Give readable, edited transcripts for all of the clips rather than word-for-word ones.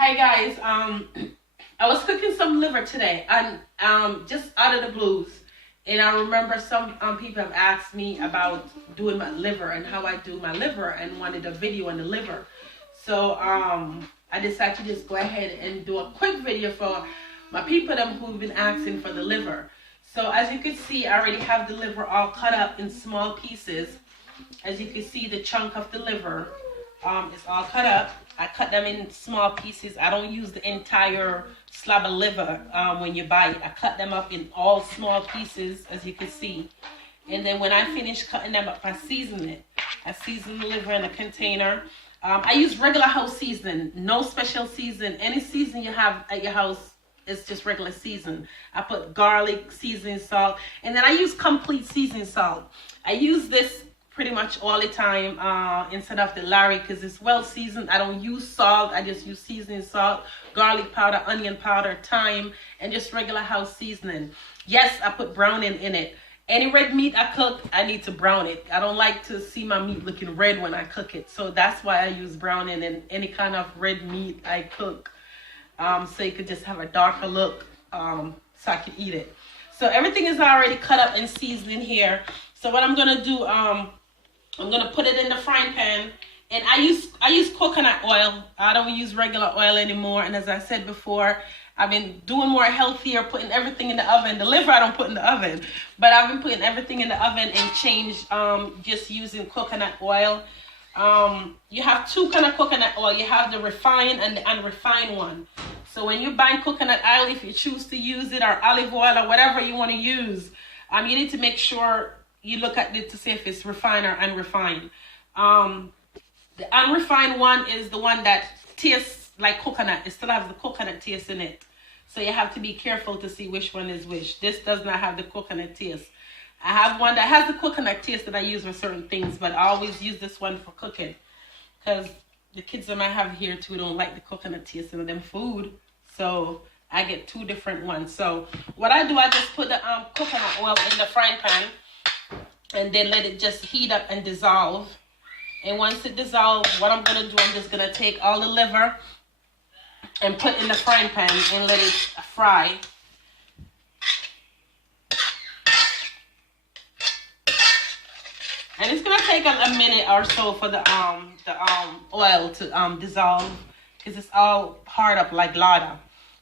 Hi guys, I was cooking some liver today and just out of the blues, and I remember some people have asked me about doing my liver and how I do my liver and wanted a video on the liver. So I decided to just go ahead and do a quick video for my people them who've been asking for the liver. So as you can see, I already have the liver all cut up in small pieces. As you can see, the chunk of the liver is all cut up. I cut them in small pieces. I don't use the entire slab of liver when you buy it. I cut them up in all small pieces, as you can see. And then when I finish cutting them up, I season it. I season the liver in a container. I use regular house seasoning, no special season. Any season you have at your house, it's just regular season. I put garlic, seasoning salt, and then I use complete seasoning salt. I use this pretty much all the time instead of the Larry because it's well seasoned. I don't use salt. I just use seasoning salt, garlic powder, onion powder, thyme, and just regular house seasoning. Yes, I put browning in it. Any red meat I cook, I need to brown it. I don't like to see my meat looking red when I cook it. So that's why I use browning in any kind of red meat I cook. So you could just have a darker look so I can eat it. So everything is already cut up and seasoned in here. So what I'm going to do, I'm going to put it in the frying pan. And I use coconut oil. I don't use regular oil anymore. And as I said before, I've been doing more healthier, putting everything in the oven. The liver I don't put in the oven. But I've been putting everything in the oven and changed just using coconut oil. You have two kind of coconut oil. You have the refined and the unrefined one. So when you're buying coconut oil, if you choose to use it, or olive oil, or whatever you want to use, you need to make sure you look at it to see if it's refined or unrefined. The unrefined one is the one that tastes like coconut. It still has the coconut taste in it. So you have to be careful to see which one is which. This does not have the coconut taste. I have one that has the coconut taste that I use for certain things, but I always use this one for cooking because the kids that I have here too don't like the coconut taste in them food. So I get two different ones. So what I do, I just put the coconut oil in the frying pan and then let it just heat up and dissolve. And once it dissolves, what I'm going to do, I'm just going to take all the liver and put in the frying pan and let it fry. And it's going to take a minute or so for the oil to dissolve because it's all hard up like lard.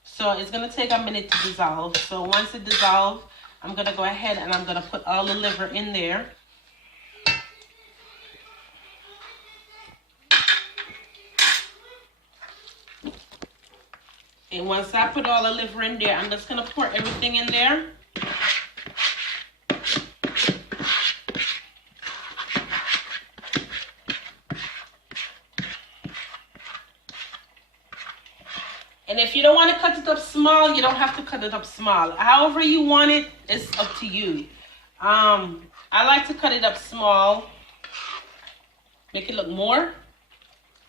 So it's going to take a minute to dissolve. So once it dissolves, I'm going to go ahead and I'm going to put all the liver in there. And once I put all the liver in there, I'm just going to pour everything in there. And if you don't want to cut it up small, you don't have to cut it up small. However you want it, it's up to you. I like to cut it up small, make it look more.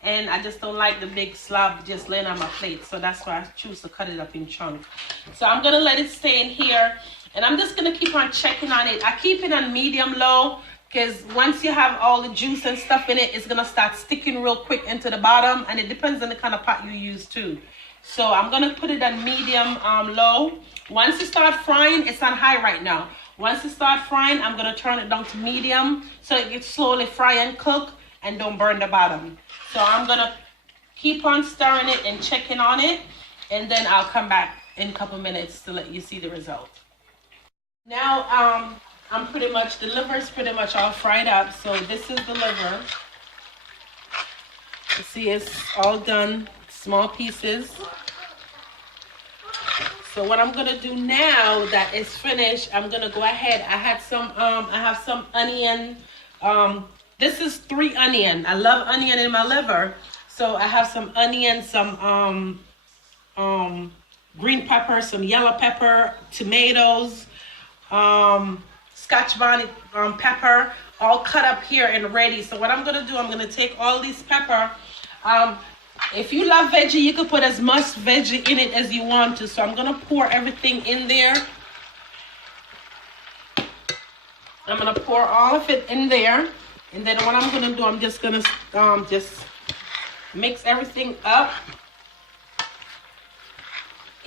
And I just don't like the big slab just laying on my plate. So that's why I choose to cut it up in chunks. So I'm going to let it stay in here. And I'm just going to keep on checking on it. I keep it on medium-low because once you have all the juice and stuff in it, it's going to start sticking real quick into the bottom. And it depends on the kind of pot you use too. So I'm going to put it on medium-low. Once it starts frying, it's on high right now. Once it starts frying, I'm going to turn it down to medium so it gets slowly fry and cook and don't burn the bottom. So I'm going to keep on stirring it and checking on it. And then I'll come back in a couple minutes to let you see the result. Now, the liver is pretty much all fried up. So this is the liver. You see it's all done, small pieces. So what I'm going to do now that it's finished, I'm going to go ahead. I have some onion. This is 3 onion. I love onion in my liver. So I have some onion, some green pepper, some yellow pepper, tomatoes, Scotch bonnet pepper, all cut up here and ready. So what I'm going to do, I'm going to take all these pepper. If you love veggie, you can put as much veggie in it as you want to. So I'm going to pour everything in there. I'm going to pour all of it in there. And then what I'm going to do, I'm just going to just mix everything up.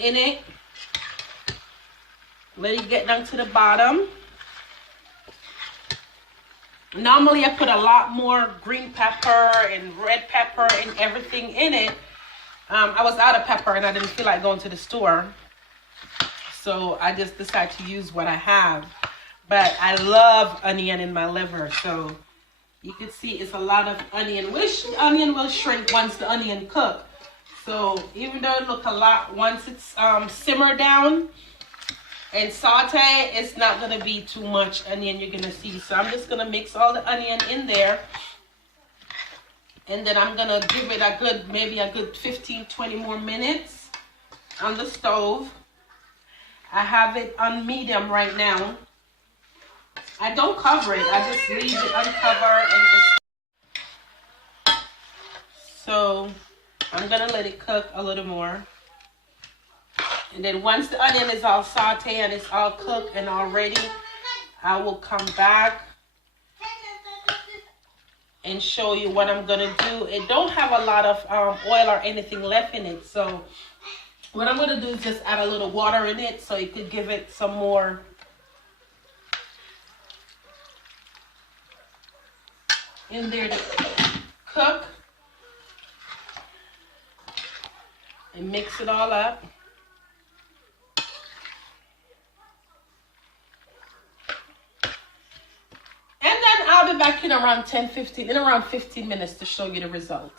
in it. Let it get down to the bottom. Normally I put a lot more green pepper and red pepper and everything in it. I was out of pepper and I didn't feel like going to the store. So I just decided to use what I have. But I love onion in my liver. So you can see it's a lot of onion. Which onion will shrink once the onion cook. So even though it look a lot, once it's simmer down and saute, it's not going to be too much onion you're going to see. So I'm just going to mix all the onion in there. And then I'm going to give it a good, maybe a good 15-20 more minutes on the stove. I have it on medium right now. I don't cover it. I just leave it uncovered and just... So I'm going to let it cook a little more. And then once the onion is all sauteed and it's all cooked and all ready, I will come back and show you what I'm going to do. It don't have a lot of oil or anything left in it. So what I'm going to do is just add a little water in it so it could give it some more in there to cook. And mix it all up. And then I'll be back in around 15 minutes to show you the result.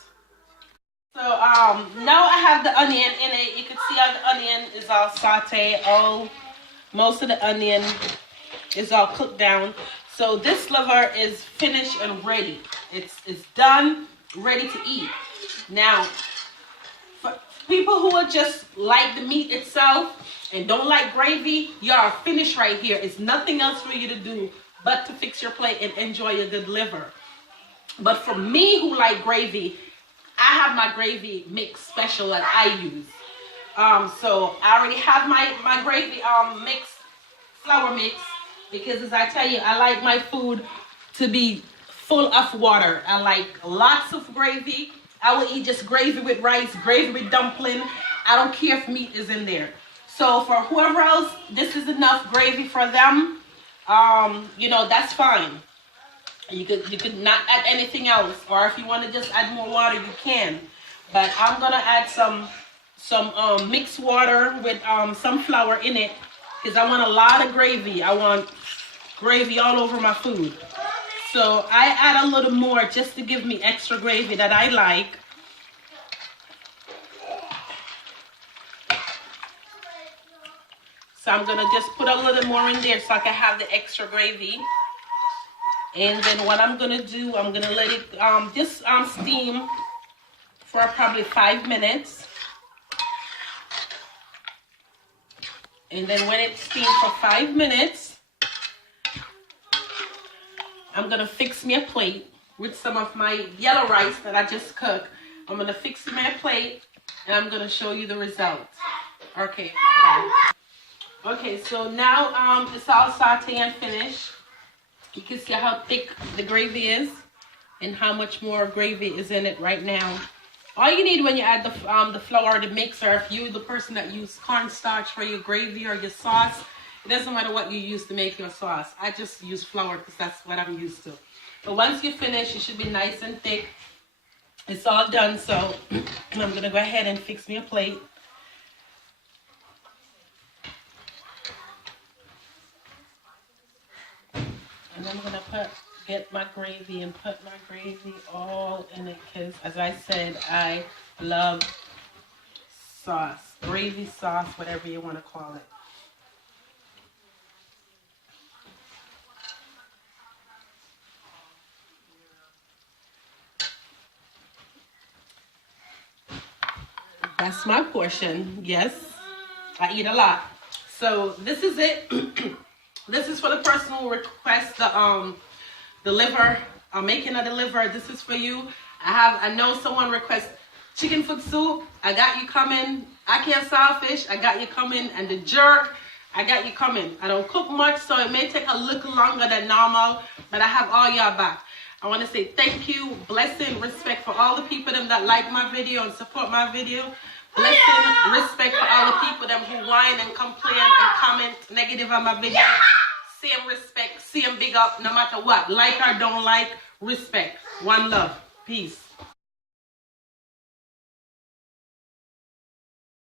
So now I have the onion in it. You can see how the onion is all sauteed. Most of the onion is all cooked down. So this liver is finished and ready. It's done, ready to eat. Now, for people who are just like the meat itself and don't like gravy, you are finished right here. It's nothing else for you to do but to fix your plate and enjoy a good liver. But for me who like gravy, I have my gravy mix special that I use. So I already have my gravy mix, flour mix, because as I tell you, I like my food to be full of water. I like lots of gravy. I will eat just gravy with rice, gravy with dumpling. I don't care if meat is in there. So for whoever else, this is enough gravy for them. You know, that's fine. You could not add anything else, or if you want to just add more water, you can. But I'm gonna add some mixed water with some flour in it, because I want a lot of gravy. I want gravy all over my food. So I add a little more just to give me extra gravy that I like. So I'm gonna just put a little more in there so I can have the extra gravy. And then what I'm gonna do, I'm gonna let it just steam for probably 5 minutes. And then when it's steamed for 5 minutes, I'm gonna fix me a plate with some of my yellow rice that I just cooked. I'm gonna fix me a plate and I'm gonna show you the result. Okay, bye. Okay, so now it's all sauteed and finished. You can see how thick the gravy is and how much more gravy is in it right now. All you need when you add the flour, the mixer, if you're the person that uses cornstarch for your gravy or your sauce, it doesn't matter what you use to make your sauce. I just use flour because that's what I'm used to. But once you finish, it should be nice and thick. It's all done, so I'm going to go ahead and fix me a plate. And I'm going to get my gravy and put my gravy all in it because, as I said, I love sauce, gravy sauce, whatever you want to call it. That's my portion. Yes, I eat a lot. So this is it. This is for the person who requests the liver. I'm making a liver. This is for you. I know someone requests chicken foot soup. I got you coming. I can't saltfish. I got you coming. And the jerk, I got you coming. I don't cook much, so it may take a little longer than normal, but I have all y'all back. I want to say thank you, blessing, respect for all the people that like my video and support my video. Blessing, respect for all the people them who whine and complain and comment negative on my video. Same respect, same big up, no matter what. Like or don't like, respect. One love. Peace.